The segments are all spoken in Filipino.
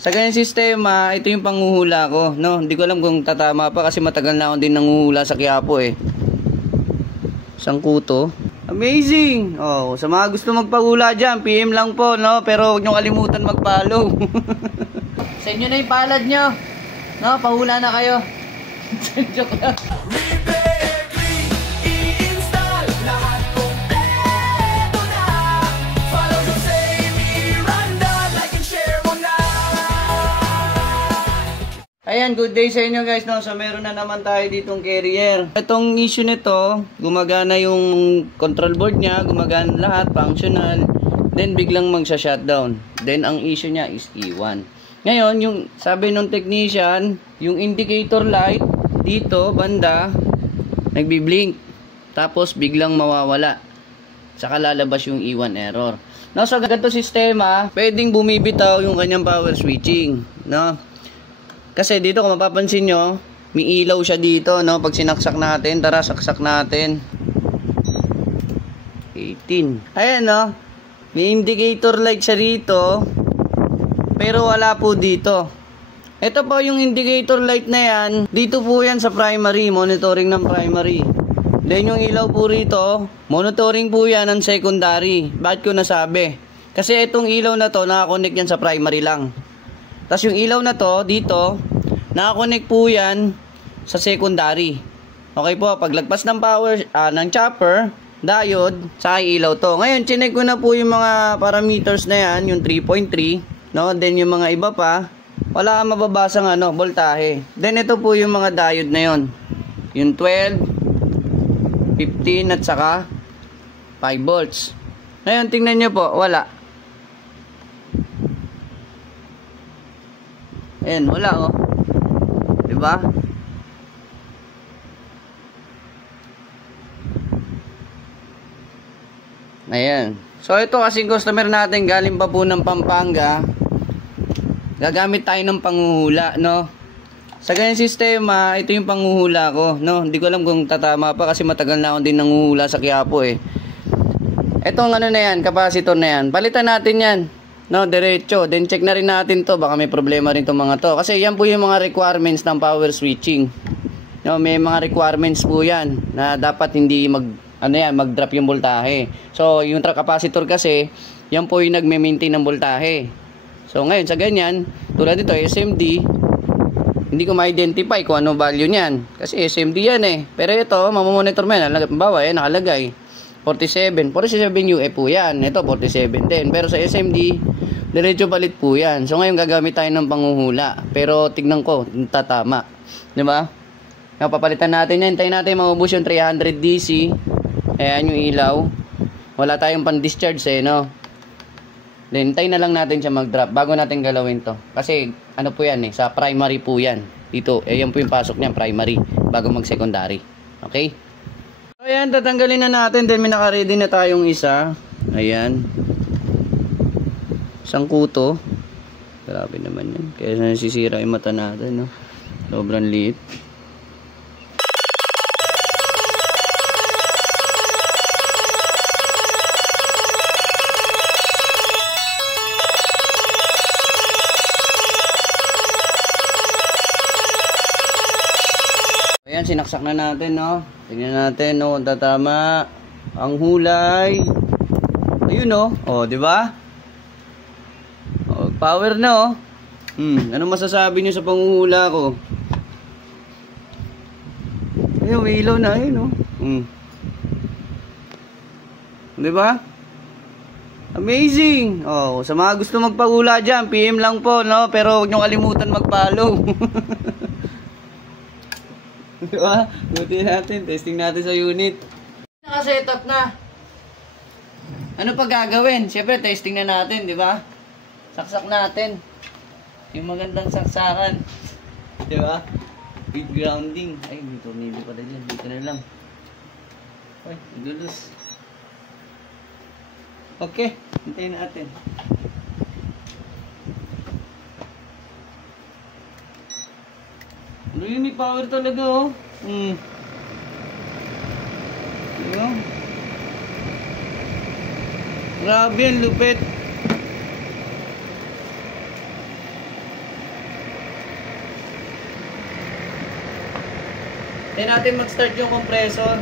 Sa ganyang sistema, ito yung panghuhula ko, no? Hindi ko alam kung tatama pa kasi matagal na ako din nanguhula sa Quiapo eh. Isang kuto. Amazing! Oh, sa mga gusto magpahula dyan, PM lang po, no? Pero huwag nyo kalimutan mag-follow. Sa inyo na yung palad nyo. No, pahula na kayo. Joke lang. Ayan, good day sa inyo guys, no? So meron na naman tayo ditong carrier. Itong issue nito, gumagana yung control board niya, gumagana lahat, functional. Then biglang magsha-shutdown. Then ang issue niya is E1. Ngayon, yung sabi nung technician, yung indicator light dito, banda, nagbi-blink. Tapos biglang mawawala. Saka lalabas yung E1 error. Now, sa ganito sistema, pwedeng bumibitaw yung kanyang power switching, no? Kasi dito kung mapapansin nyo, may ilaw siya dito, no? Pag sinaksak natin, tara saksak natin. 18. Ayan, no? May indicator light siya dito, pero wala po dito. Ito po yung indicator light na yan. Dito po yan sa primary, monitoring ng primary. Then yung ilaw po rito, monitoring po yan ng secondary. Bakit ko nasabi? Kasi itong ilaw na to, nakakonect yan sa primary lang. Tapos yung ilaw na to, dito, nakakonect po yan sa secondary. Okay po, paglagpas ng power, ng chopper, diode, sa ilaw to. Ngayon, chinek ko na po yung mga parameters na yan, yung 3.3, no? Then yung mga iba pa, wala kang mababasang voltahe. Then ito po yung mga diode na yon. Yung 12, 15 at saka 5 volts. Ngayon, tingnan nyo po, wala. Ayan, wala oh. Diba? Ayan. So ito kasing customer natin galing pa po ng Pampanga. Gagamit tayo ng panghuhula, no? Sa ganyang sistema, ito yung panghuhula ko, no? Hindi ko alam kung tatama pa kasi matagal na ako din nanguhula sa Quiapo eh. Etong na yan, capacitor na yan. Palitan natin yan. No, diretso. Then check na rin natin to. Baka may problema rin itong mga to. Kasi yan po yung mga requirements ng power switching. No, may mga requirements po yan na dapat hindi mag-drop yung voltahe. So, yung capacitor kasi, yan po yung nagme-maintain ng voltahe. So, ngayon sa ganyan, tulad dito, SMD, hindi ko ma-identify kung ano value niyan. Kasi SMD yan eh. Pero ito, mamamonitor mo yan. Bawa, nakalagay. 47 UF po yan. Ito 47 din. Pero sa SMD, diretso palit po yan. So ngayon gagamit tayo ng panghuhula. Pero tignan ko, tatama. Diba? Napapalitan natin yan. Hintayin natin maubos yung 300 DC. Ayan yung ilaw. Wala tayong pan-discharge eh, no? Then hintayin na lang natin siya mag-drop bago natin galawin to. Kasi ano po yan eh, sa primary po yan. Dito, ayan po yung pasok niya, primary. Bago mag-secondary. Okay? So, ayan, tatanggalin na natin. Then, may naka-ready na tayong isa. Ayan. Isang kuto. Grabe naman yan. Kaya nasisira yung mata natin, no? Sobrang liit. Ayan, sinaksak na natin, no? Tingnan natin, no? Tatama. Ang hulay. Ayun, no? O, di ba? O, power na, oh. Ano masasabi niyo sa panghuhula ko? Ayun, may ilaw na, ayun, no? Di ba? Amazing! O, sa mga gusto magpahula dyan, PM lang po, no? Pero huwag nyo kalimutan mag-follow. Diba? Buti natin. Testing natin sa unit. Naka-setup na. Ano pa gagawin? Siyempre, testing na natin, di ba? Saksak natin. Yung magandang saksakan. Di ba? With grounding. Ay, may tornilyo pa rin yan. Dito na lang. Ay, idulus. Okay. Hintayin natin. Ano yun, may power talaga, oh. Diba? Grabe yan, lupit. Tayo natin mag-start yung compressor.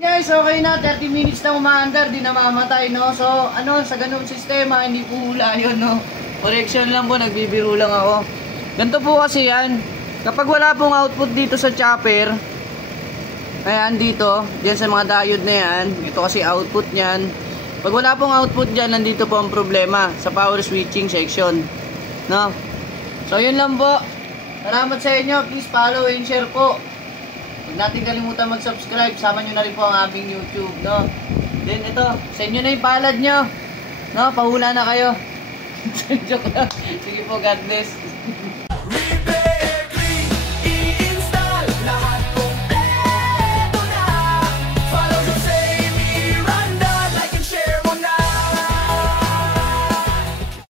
Guys, okay na. 30 minutes na umaandar. Di na mamatay, no? So, sa ganung sistema, hindi po hula yun, no? Correction lang po. Nagbibiro lang ako. Ganito po kasi yan. Kapag wala pong output dito sa chopper, ayan dito, diyan sa mga diode na yan, ito kasi output niyan. Pag wala pong output diyan, nandito po ang problema sa power switching section, no? So yun lang po. Salamat sa inyo. Please follow and share po. Huwag natin kalimutan mag-subscribe. Sama nyo na rin po ang aming YouTube, no? Then ito, sa inyo na yung palad nyo, no? Pahula na kayo. Joke lang. Sige po, God bless.